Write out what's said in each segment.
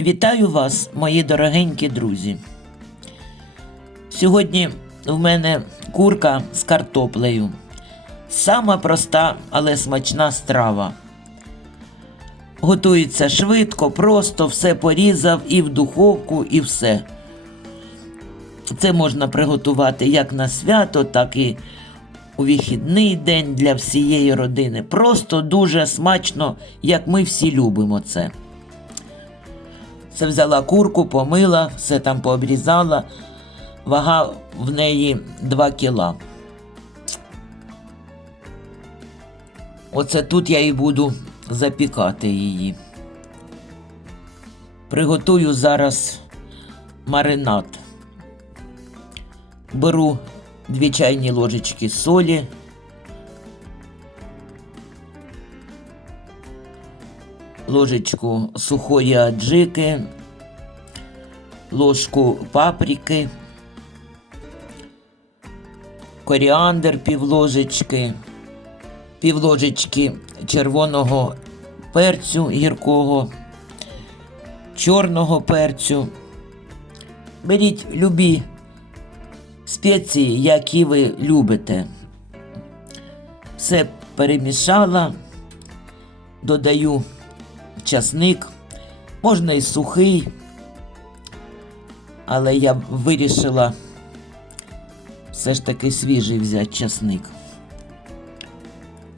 Вітаю вас, мої дорогенькі друзі. Сьогодні в мене курка з картоплею. Сама проста, але смачна страва. Готується швидко, просто все порізав і в духовку, і все. Це можна приготувати як на свято, так і у вихідний день для всієї родини. Просто дуже смачно, як ми всі любимо це. Це взяла курку, помила, все там пообрізала. Вага в неї 2 кіла. Оце тут я і буду запікати її. Приготую зараз маринад. Беру 2 чайні ложечки солі. Ложечку сухої аджики, ложку паприки, коріандр півложечки, півложечки червоного перцю гіркого, чорного перцю. Беріть любі спеції, які ви любите. Все перемішала, додаю часник, можна і сухий, але я вирішила все ж таки свіжий взяти часник.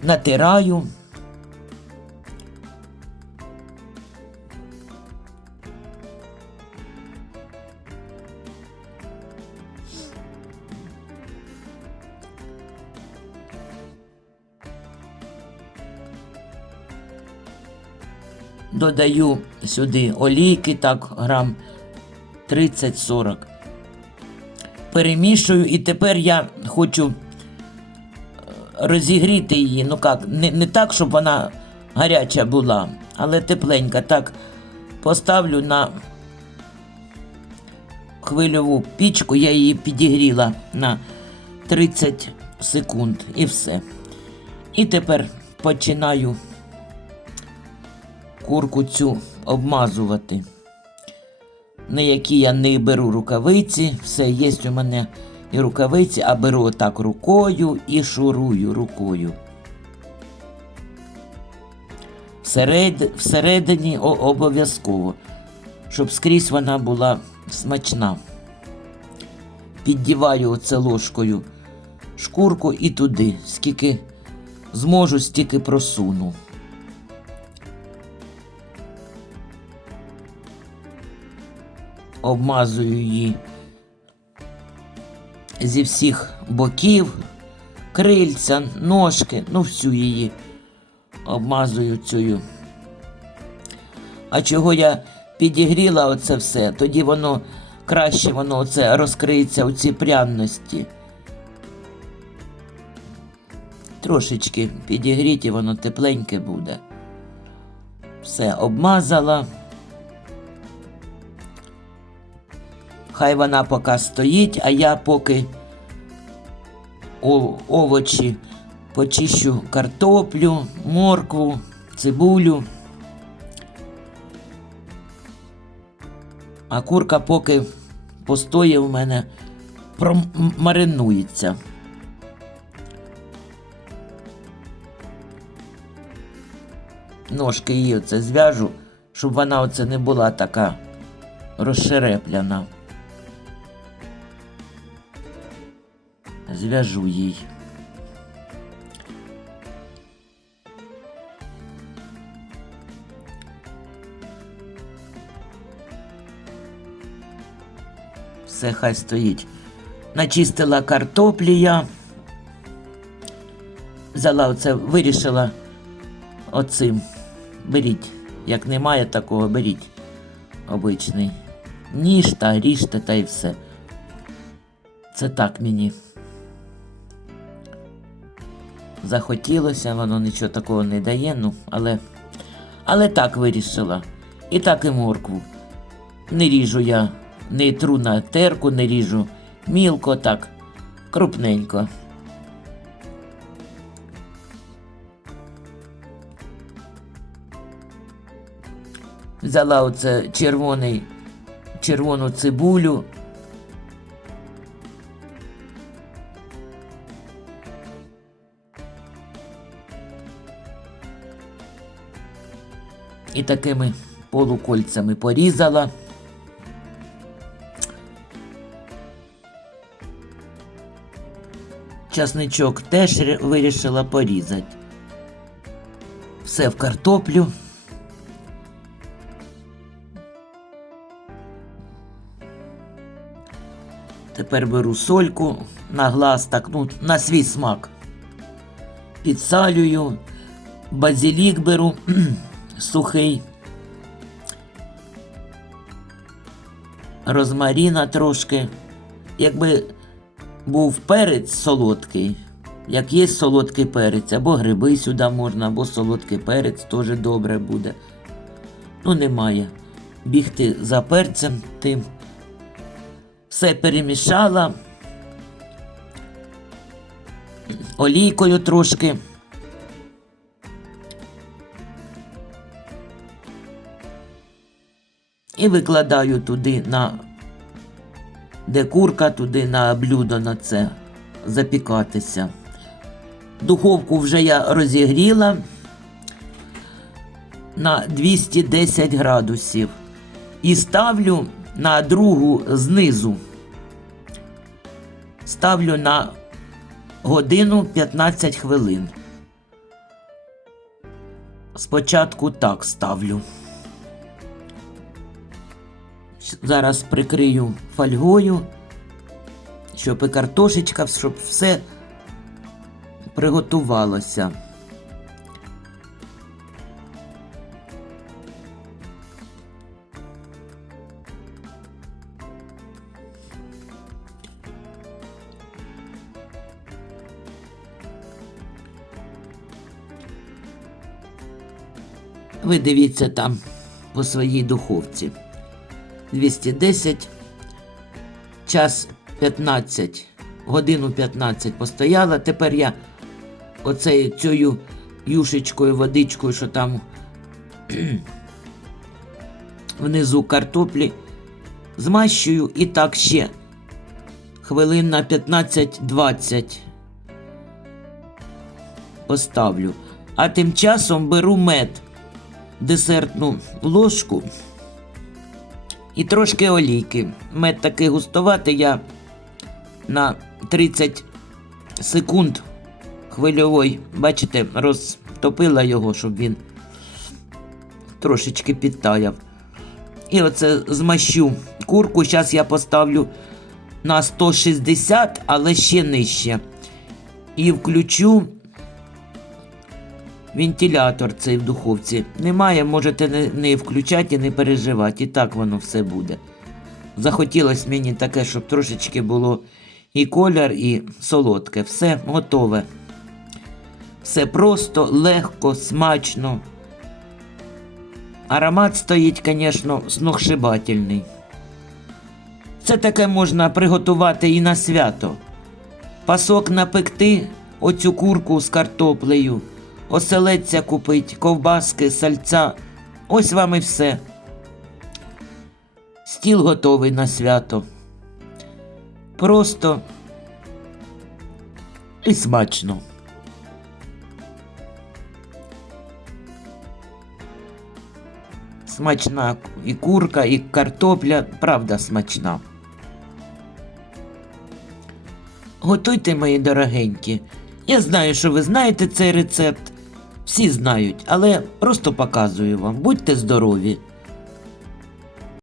Натираю. Додаю сюди олійки, так, грам 30-40. Перемішую і тепер я хочу е, розігріти її. Ну як, не, не так, щоб вона гаряча була, але тепленька. Так поставлю на хвильову пічку, я її підігріла на 30 секунд і все. І тепер починаю курку цю обмазувати. На які я не беру рукавиці, все є у мене і рукавиці, а беру отак рукою і шурую рукою. Всеред, всередині обов'язково, щоб скрізь вона була смачна. Піддіваю оце ложкою шкурку і туди, скільки зможу, стільки просуну. Обмазую її зі всіх боків, крильця, ножки, ну всю її обмазую цю. А чого я підігріла оце все, тоді воно краще воно оце розкриється у ці пряності. Трошечки підігріть і воно тепленьке буде. Все обмазала. Хай вона поки стоїть, а я поки овочі почищу картоплю, моркву, цибулю. А курка поки постоє в мене, промаринується. Ножки її оце зв'яжу, щоб вона оце не була така розшерепляна. Зв'яжу їй. Все хай стоїть. Начистила картоплі я. Взяла оце, вирішила оцим. Беріть. Як немає такого, беріть. Обичний. Ніж та ріжте та й все. Це так мені захотілося, воно нічого такого не дає, ну, але, але так вирішила. І так і моркву. Не ріжу я, не тру на терку, не ріжу мілко, так, крупненько. Взяла оце червоний, червону цибулю. І такими полукольцями порізала. Часничок теж вирішила порізати. Все в картоплю. Тепер беру сольку на глаз, так, ну, на свій смак. Підсалюю, базилік беру сухий, розмаріна трошки. Якби був перець солодкий, як є солодкий перець, або гриби сюди можна, або солодкий перець теж добре буде. Ну, немає. Бігти за перцем тим. Все перемішала. Олійкою трошки. І викладаю туди на де курка, туди на блюдо на це запікатися. Духовку вже я розігріла на 210 градусів і ставлю на другу знизу. Ставлю на годину 15 хвилин. Спочатку так ставлю. Зараз прикрию фольгою, щоб і картошечка, щоб все приготувалося. Ви дивіться там по своїй духовці. 210, час 15, годину 15 постояла. Тепер я оцею цією юшечкою, водичкою, що там внизу картоплі, змащую і так ще хвилин на 15-20 поставлю. А тим часом беру мед, десертну ложку і трошки олійки. Мед такий густуватий, я на 30 секунд хвильовий, бачите, розтопила його, щоб він трошечки підтаяв. І оце змащу курку. Зараз я поставлю на 160, але ще нижче. І включу вентилятор цей в духовці. Немає, можете не, не включати і не переживати. І так воно все буде. Захотілося мені таке, щоб трошечки було і колір, і солодке. Все готове. Все просто, легко, смачно. Аромат стоїть, звісно, сногсшибательний. Це таке можна приготувати і на свято. Пасок напекти, оцю курку з картоплею, оселедця купить, ковбаски, сальця. Ось вам і все. Стіл готовий на свято. Просто і смачно. Смачна і курка, і картопля, правда смачна. Готуйте, мої дорогенькі. Я знаю, що ви знаєте цей рецепт. Всі знають, але просто показую вам. Будьте здорові!